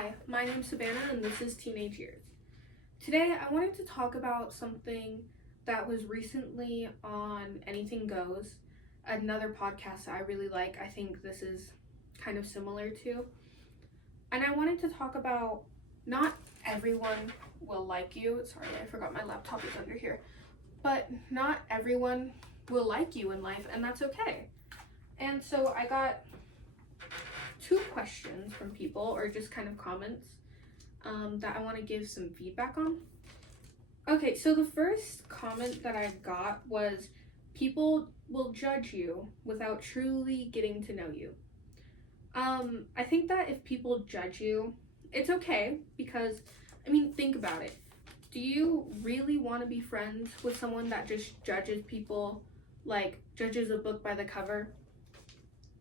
Hi, my name's Savannah and this is Teenage Years. Today I wanted to talk about something that was recently on Anything Goes, another podcast that I really like. I think this is kind of similar to. And I wanted to talk about not everyone will like you. Sorry, I forgot my laptop is under here. But not everyone will like you in life, and that's okay. And so I got two questions from people, or just kind of comments, that I want to give some feedback on. Okay, so the first comment that I got was people will judge you without truly getting to know you. I think that if people judge you, it's okay because, think about it. Do you really want to be friends with someone that just judges people, like judges a book by the cover?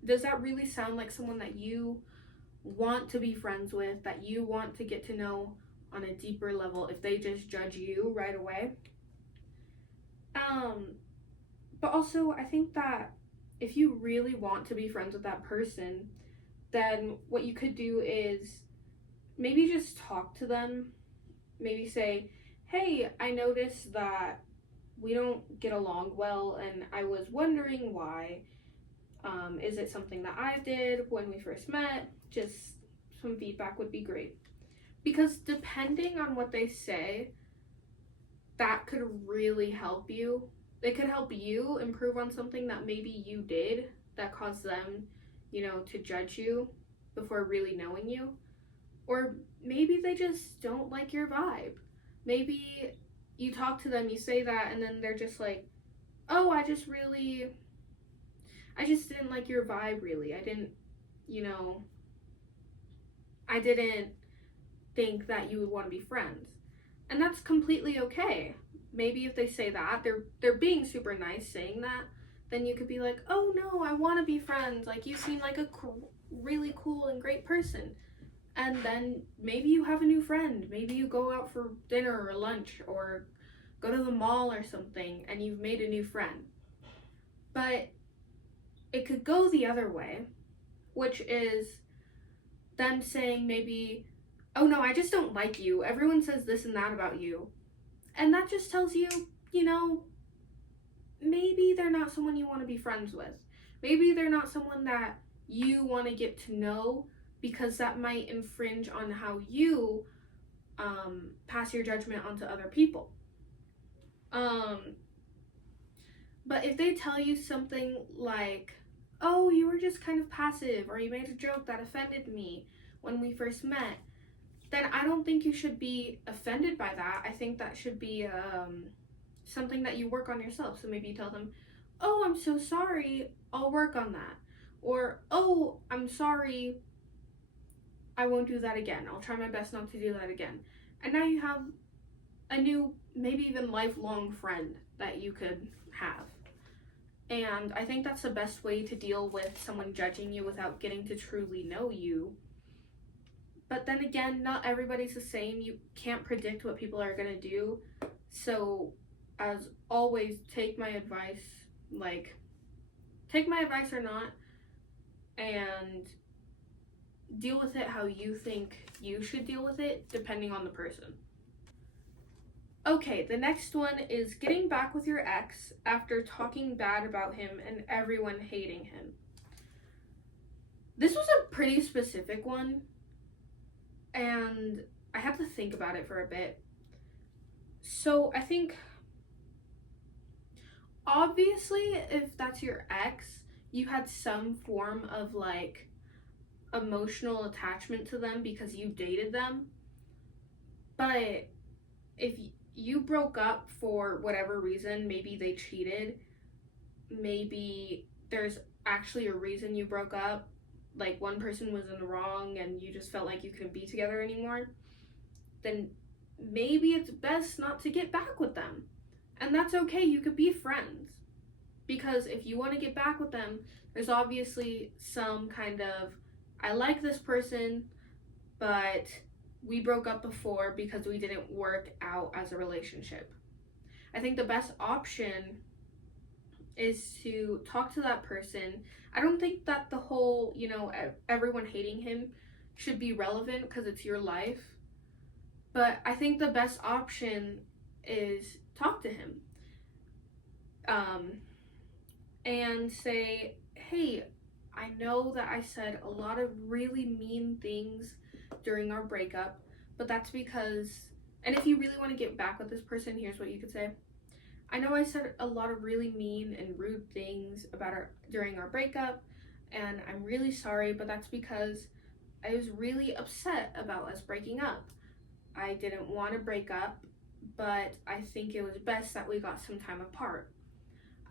Does that really sound like someone that you want to be friends with, that you want to get to know on a deeper level if they just judge you right away? But also, I think that if you really want to be friends with that person, then what you could do is maybe just talk to them. Maybe say, hey, I noticed that we don't get along well, and I was wondering why. Is it something that I did when we first met? Just some feedback would be great. Because depending on what they say, that could really help you. It could help you improve on something that maybe you did that caused them, to judge you before really knowing you. Or maybe they just don't like your vibe. Maybe you talk to them, you say that, and then they're just like, oh, I just didn't like your vibe really. I didn't think that you would want to be friends. And that's completely okay. Maybe if they say that, they're being super nice saying that, then you could be like, "Oh no, I want to be friends. Like you seem like a really cool and great person." And then maybe you have a new friend. Maybe you go out for dinner or lunch or go to the mall or something and you've made a new friend. But it could go the other way, which is them saying maybe, oh no, I just don't like you. Everyone says this and that about you. And that just tells you, maybe they're not someone you want to be friends with. Maybe they're not someone that you want to get to know because that might infringe on how you pass your judgment onto other people. But if they tell you something like, oh, you were just kind of passive, or you made a joke that offended me when we first met, then I don't think you should be offended by that. I think that should be something that you work on yourself. So maybe you tell them, oh, I'm so sorry, I'll work on that. Or, oh, I'm sorry, I won't do that again. I'll try my best not to do that again. And now you have a new, maybe even lifelong friend that you could have. And I think that's the best way to deal with someone judging you without getting to truly know you. But then again, not everybody's the same. You can't predict what people are going to do. So, as always, take my advice or not, and deal with it how you think you should deal with it, depending on the person. Okay, the next one is getting back with your ex after talking bad about him and everyone hating him. This was a pretty specific one, and I had to think about it for a bit. So I think, obviously, if that's your ex, you had some form of emotional attachment to them because you dated them. But if you broke up for whatever reason, maybe they cheated, maybe there's actually a reason you broke up, like one person was in the wrong and you just felt like you couldn't be together anymore, then maybe it's best not to get back with them. And that's okay, you could be friends. Because if you want to get back with them, there's obviously some kind of, I like this person, but we broke up before because we didn't work out as a relationship. I think the best option is to talk to that person. I don't think that the whole, everyone hating him should be relevant because it's your life. But I think the best option is talk to him. And say, hey, I know that I said a lot of really mean things during our breakup, but that's because, and if you really want to get back with this person, here's what you could say. I know I said a lot of really mean and rude things during our breakup, and I'm really sorry, but that's because I was really upset about us breaking up. I didn't want to break up, but I think it was best that we got some time apart.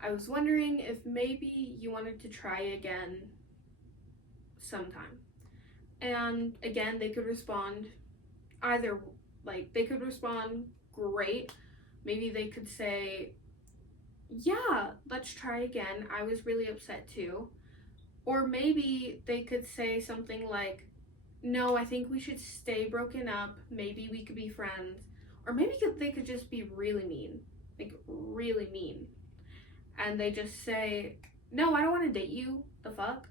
I was wondering if maybe you wanted to try again sometime. And again, they could respond either, they could respond great. Maybe they could say, yeah, let's try again. I was really upset too. Or maybe they could say something like, no, I think we should stay broken up. Maybe we could be friends. Or maybe they could just be really mean. Really mean. And they just say, no, I don't want to date you. The fuck?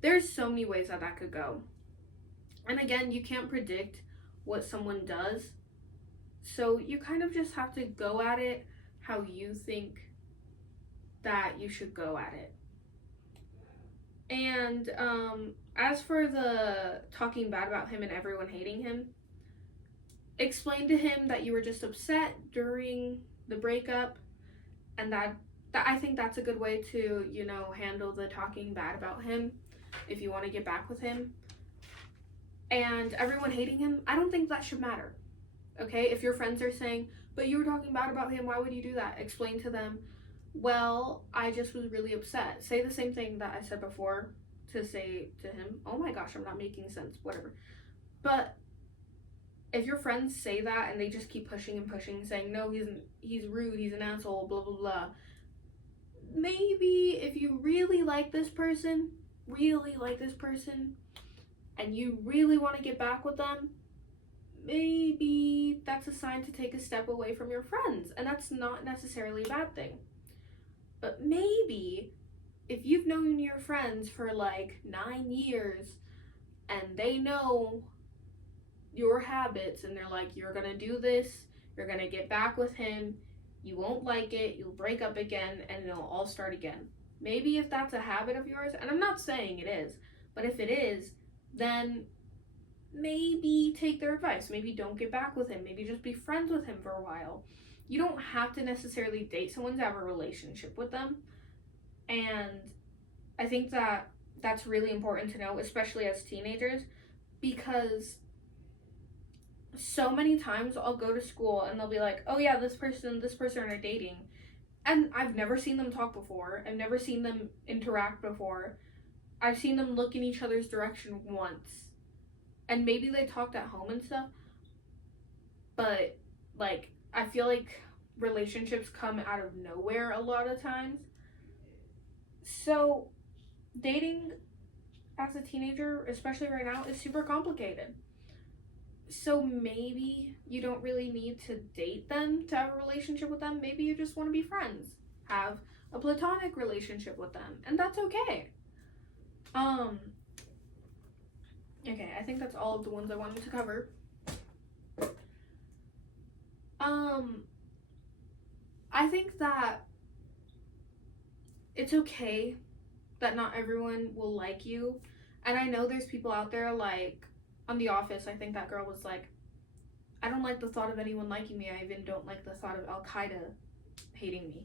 There's so many ways that could go. And again, you can't predict what someone does. So you kind of just have to go at it how you think that you should go at it. And as for the talking bad about him and everyone hating him, explain to him that you were just upset during the breakup, and that I think that's a good way to, handle the talking bad about him if you want to get back with him. And everyone hating him, I don't think that should matter. Okay? If your friends are saying, but you were talking bad about him, why would you do that? Explain to them, well, I just was really upset. Say the same thing that I said before to say to him. Oh my gosh, I'm not making sense. Whatever. But if your friends say that and they just keep pushing and pushing, saying, no, he's rude, he's an asshole, blah, blah, blah. Maybe if you really like this person, and you really want to get back with them, maybe that's a sign to take a step away from your friends. And that's not necessarily a bad thing. But maybe if you've known your friends for 9 years and they know your habits and they're like, you're gonna do this, you're gonna get back with him, you won't like it, you'll break up again, and it'll all start again. Maybe if that's a habit of yours, and I'm not saying it is, but if it is, then maybe take their advice. Maybe don't get back with him. Maybe just be friends with him for a while. You don't have to necessarily date someone to have a relationship with them. And I think that that's really important to know, especially as teenagers, because so many times I'll go to school and they'll be like, oh yeah, this person are dating. And I've never seen them talk before. I've never seen them interact before. I've seen them look in each other's direction once. And maybe they talked at home and stuff. But, I feel like relationships come out of nowhere a lot of times. So, dating as a teenager, especially right now, is super complicated. So maybe you don't really need to date them to have a relationship with them. Maybe you just want to be friends. Have a platonic relationship with them. And that's okay. Okay, I think that's all of the ones I wanted to cover. I think that it's okay that not everyone will like you. And I know there's people out there on The Office, I think that girl was like, I don't like the thought of anyone liking me. I even don't like the thought of Al-Qaeda hating me.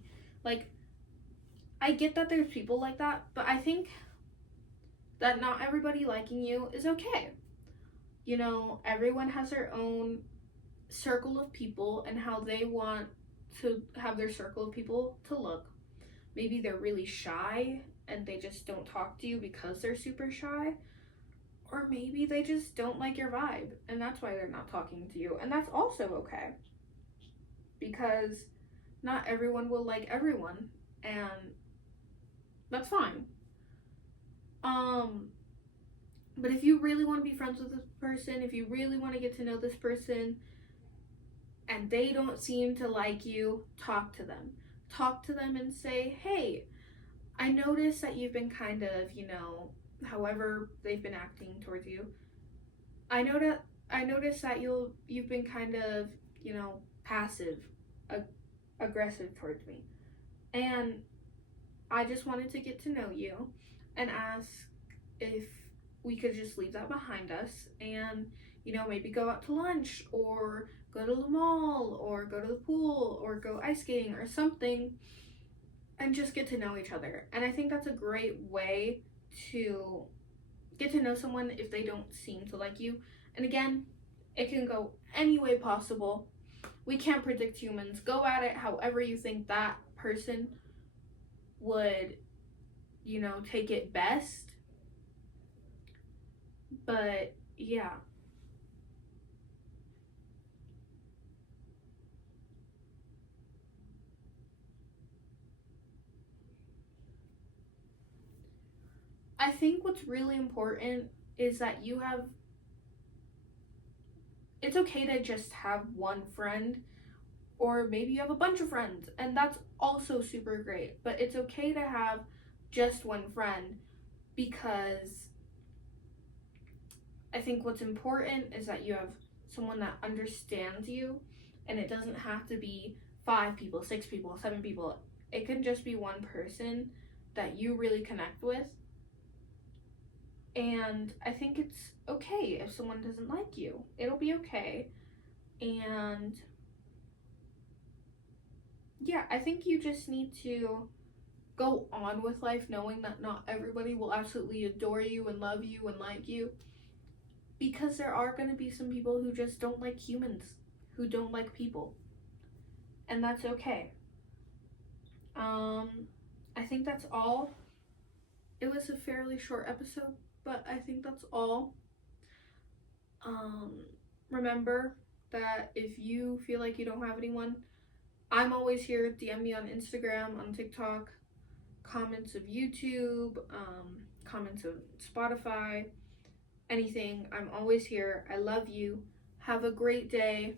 I get that there's people like that, but I think that not everybody liking you is okay. Everyone has their own circle of people and how they want to have their circle of people to look. Maybe they're really shy and they just don't talk to you because they're super shy. Or maybe they just don't like your vibe, and that's why they're not talking to you. And that's also okay. Because not everyone will like everyone, and that's fine. But if you really want to be friends with this person, if you really want to get to know this person, and they don't seem to like you, talk to them. Talk to them and say, hey, I noticed that you've been kind of, however they've been acting towards you. I noticed that you've been kind of, passive, aggressive towards me. And I just wanted to get to know you and ask if we could just leave that behind us and, maybe go out to lunch or go to the mall or go to the pool or go ice skating or something and just get to know each other. And I think that's a great way to get to know someone if they don't seem to like you. And again, it can go any way possible. We can't predict humans. Go at it however you think that person would, take it best. But yeah. I think what's really important is that it's okay to just have one friend, or maybe you have a bunch of friends, and that's also super great. But it's okay to have just one friend, because I think what's important is that you have someone that understands you, and it doesn't have to be 5 people, 6 people, 7 people. It can just be one person that you really connect with. And I think it's okay if someone doesn't like you. It'll be okay. And yeah, I think you just need to go on with life knowing that not everybody will absolutely adore you and love you and like you, because there are going to be some people who just don't like humans, who don't like people, and that's okay. I think that's all. It was a fairly short episode, but I think that's all. um Remember that if you feel like you don't have anyone, I'm always here. DM me on Instagram, on TikTok, comments of YouTube, comments of Spotify, anything. I'm always here. I love you. Have a great day.